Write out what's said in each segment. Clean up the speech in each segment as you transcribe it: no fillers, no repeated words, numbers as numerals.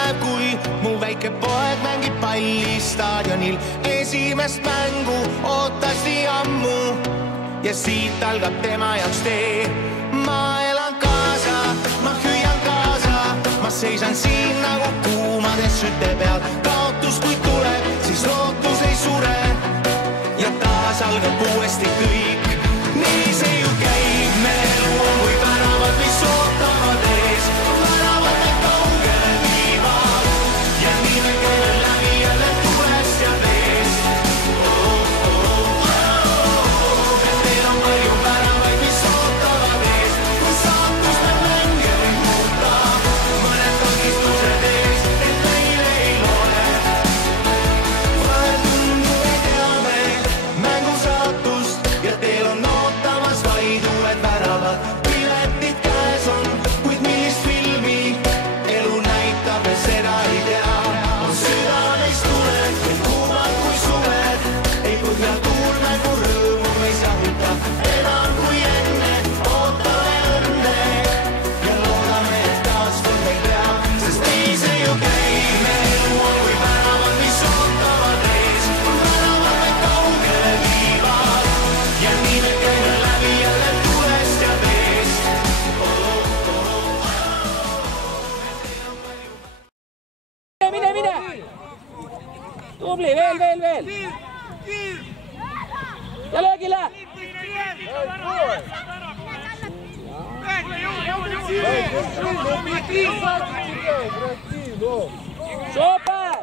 päev, kui mu väike poeg mängib palli staadionil. Esimest mängu ootas nii ammu ja siit algab tema jaoks tee. Ma elan kaasa, ma hüüan kaasa, ma seisan siin nagu kuumades süte peal. Kaotus kui tuleb, siis lootus ei sure ja taas algab uuesti kõik. Nii see ju käib, me elu on kui väravad, mis ootavad ees. Väravad need kaugele viivad ja nii me käime läbi jälle tulest ja veest. Meil on palju väravaid, mis ootavad ees. Kui saatus me mänge võib muuta, mõned takistused ees, et meile ei loe. Vahel tundub ei tea me mängu saatust ja teel on ootamas vaid uued väravad. Piletid käes on, kuid millist filmi elu näitab ja seda ei tea. On südameist tuled, et kuumad kui suved, ei põhja tuul mängu rõõmu ei sahuta. Enam kui enne ootame õnne ja loodame, et taas kord ei pea, sest nii see ju käib. Me elu on kui väravad, mis ootavad ees. Väravad me kaugele viivad ja nii me käime läbi jälle tulest ja veest. Mine! Tubli, veel! Ja löögile! Super!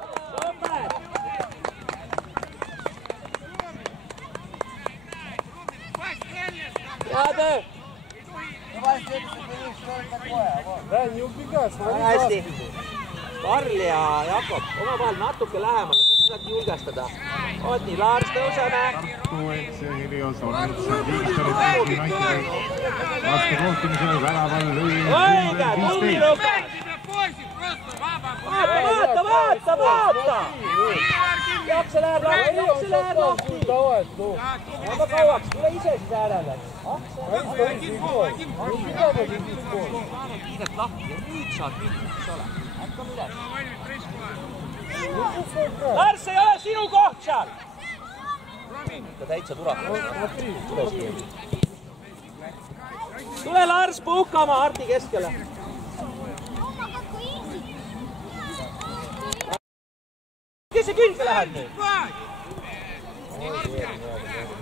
Hea töö! Hästi! Karl ja Jakob, omavahel natuke lähemale, siis saad julgestada. Oot nii, Lars tõuseme. See Helios on viigistatud vastu kohtumisele väraval lõi. Õige, tubli Luka! Vaata! Jakse läheb lahti! Aga kauaks, tule ise siis äärele. Kiidet lahti ja nüüd saad minna, mis ole. Hakkame üles. Lars, ei ole sinu koht seal! Ta täitsa turatab. Tule Lars puhkama Hardi keskele. Kes see külge läheb nüüd?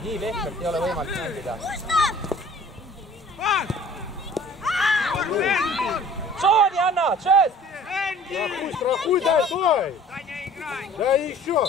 Nii vehkelt ei ole võimalik mängida. Sooni anna, sööd! Страхуй, дай, стой! Дай еще!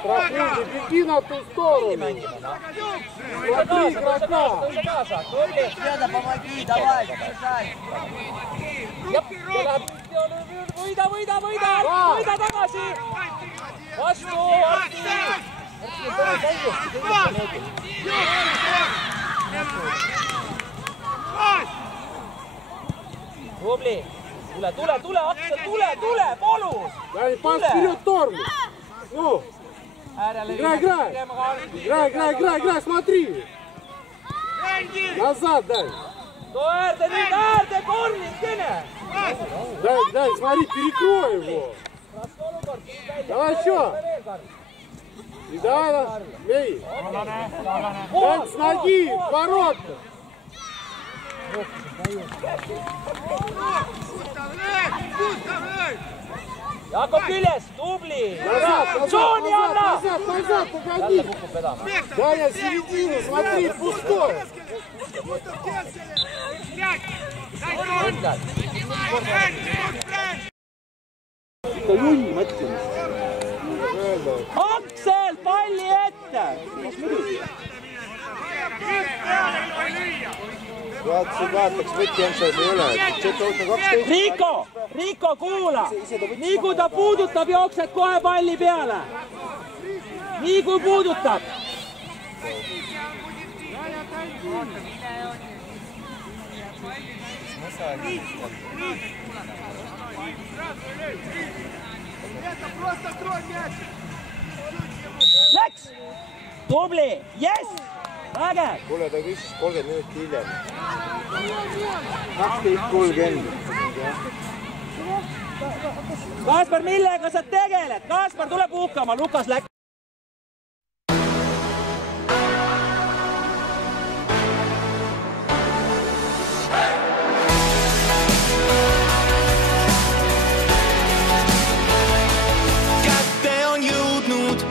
Страхуй, беги на ту сторону! Смотри, игрока! Деда, помоги, давай, бежай! Võida tagasi! Vastu! Tubli! Tule, Aksel, tule, polus! Пас вперед, тормоз! Ну! Играй, смотри! Назад дай! Äärde, korniskene! Дай, смотри, перекрой его! Давай еще! И давай, бей! Дай с ноги, воротка! Jakob küljes, tubli! Назад, погоди! Даня, середину, смотри, пустой! Aksel, palli ette! Vaataks võti on seal ei ole. Riiko, kuula! Nii kui ta puudutab, jooksed kohe palli peale. Nii kui puudutab. Läks! Tubli! Yes! Vägev! Kuule, ta küsis 30 minutit hiljem. 12.30. Kaspar, millega sa tegeled? Kaspar, tule puhkama, Lukas läks.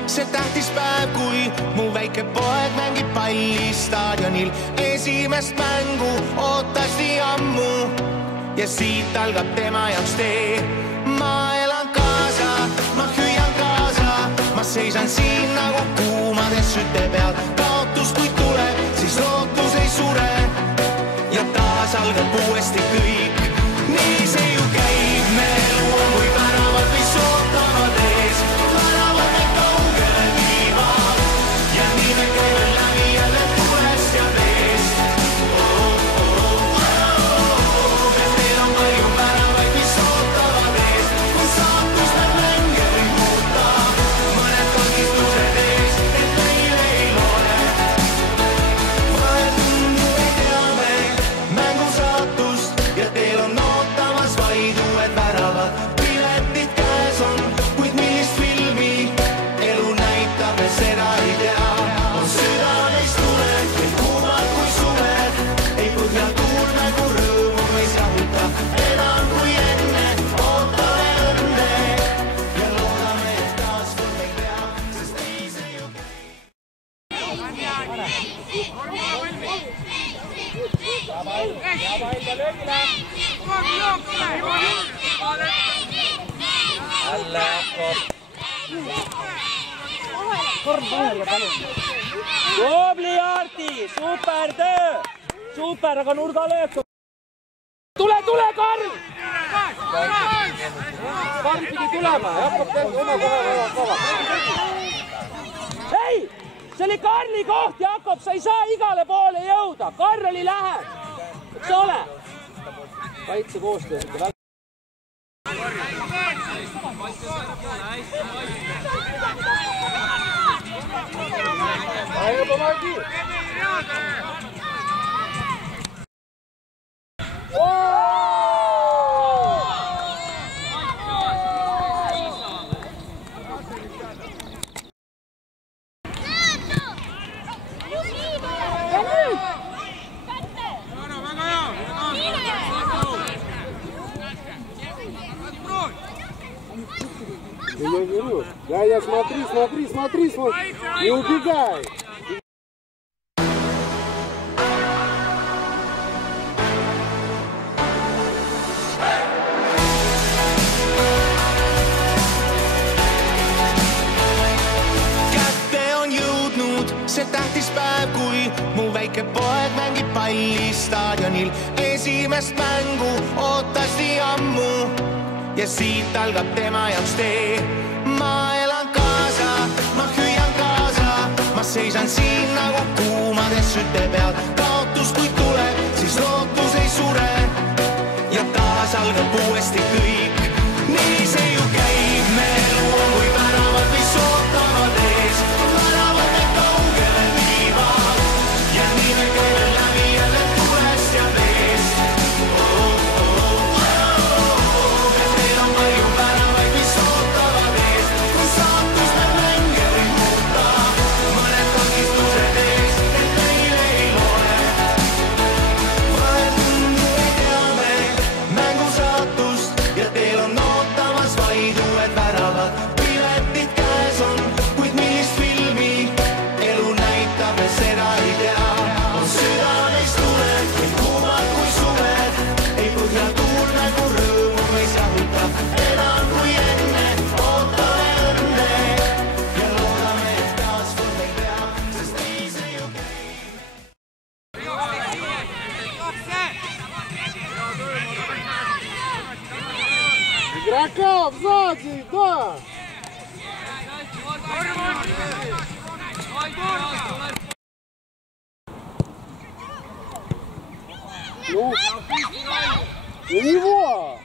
See tähtis päev, kui mu väike poeg mängib palli staadionil. Esimest mängu ootas nii ammu ja siit algab tema jaoks tee. Ma elan kaasa, ma hüüan kaasa, ma seisan siin nagu kuumades süte peal. Kaotus kui tuleb, siis lootus ei sure ja taas algab uuesti kõik. Nii see ju käib, me elu on kui väravad, mis ootavad ees. Väravad me kaugele viivad ja nii me käime läbi jälle tulest ja veest. Meil on palju väravaid, mis ootavad ees, kui saatus me mänge võib muuta. Mõned takistused ees, et meile ei loe. Vahel tundub ei teame mängu saatust ja teel on ootamas vaid uued väravad. Piletid käes on, kuid millist filmi elu näitab me seda ei tea. On südameis tuled, meil kuumad kui suved, ei põhja tuul nagu rõõmu meis jahuta. Enam kui enne ootame õnne ja loodame, et taas kord meil peab, sest nii see ju käib. Jälle Jakob. Tubli Arti, super töö. Super, aga nurgalöök. Tule, Karl! Karl pidi tulema, Jakob teeb oma koha kava. Ei, see oli Karli koht, Jakob, sa ei saa igale poole jõuda. Karl oli läheb, eks ole? Kaitsekoostöö. Aina помоги! Я говорю, я смотри, не убегай. Kätte on jõudnud see tähtis päev, kui mu väike poeg mängib palli staadionil. Esimest mängu ootas nii ammu ja siit algab tema jaoks tee. Ma elan kaasa, ma hüüan kaasa, ma seisan siin nagu kuumades süte peal. Kaotus kui tuleb, siis lootus ei sure ja taas algab uuesti kõik. Nii see ju käib, me elu on kui väravad, mis ootavad ees. Väravad me kaugele viivad ja nii me käime läbi jälle tulest ja veest. Meil on palju väravaid, mis ootavad ees, kui saatus me mänge võib muuta. Mõned takistused ees, et meile ei loe. Vahel tundub ei teame mängu saatust ja teel on ootamas vaid uued väravad. Piletid käes on, kuid millist filmi elu näitab me seda ei tea. On südameis tuled, meil kuumad kui suved, ei põhja tuul nagu rõõmu meis jahuta. Enam kui enne ootame õnne ja loodame, et taas kord meil peab, sest nii see ju käib. Игрока сзади, да! Ну, у него!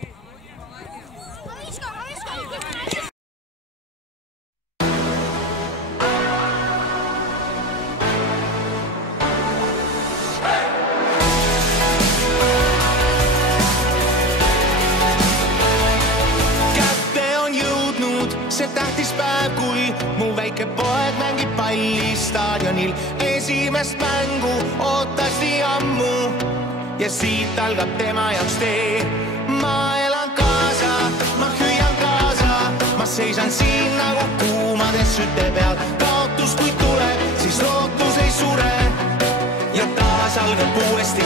See tähtis päev, kui mu väike poeg mängib palli staadionil. Esimest mängu ootas nii ammu ja siit algab tema jaoks tee. Ma elan kaasa, ma hüüan kaasa, ma seisan siin nagu kuumades süte peal. Kaotus kui tuleb, siis lootus ei sure ja taas algab uuesti